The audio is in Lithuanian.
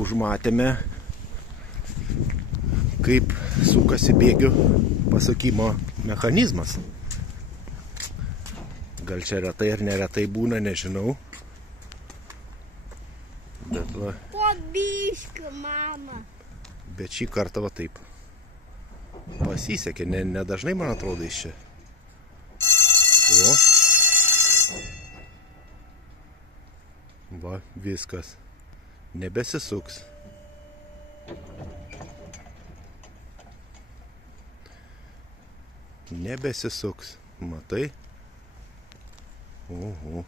užmatėme, kaip sukasi bėgių pasukimo mechanizmas. Gal čia retai ar neretai būna, nežinau. Bet va. Po biškių, mama. Bet šį kartą va taip. Pasisekė, nedažnai man atrodo iš čia. O. Va, viskas. Nebesisuks. Nebesisuks. Matai? Oho.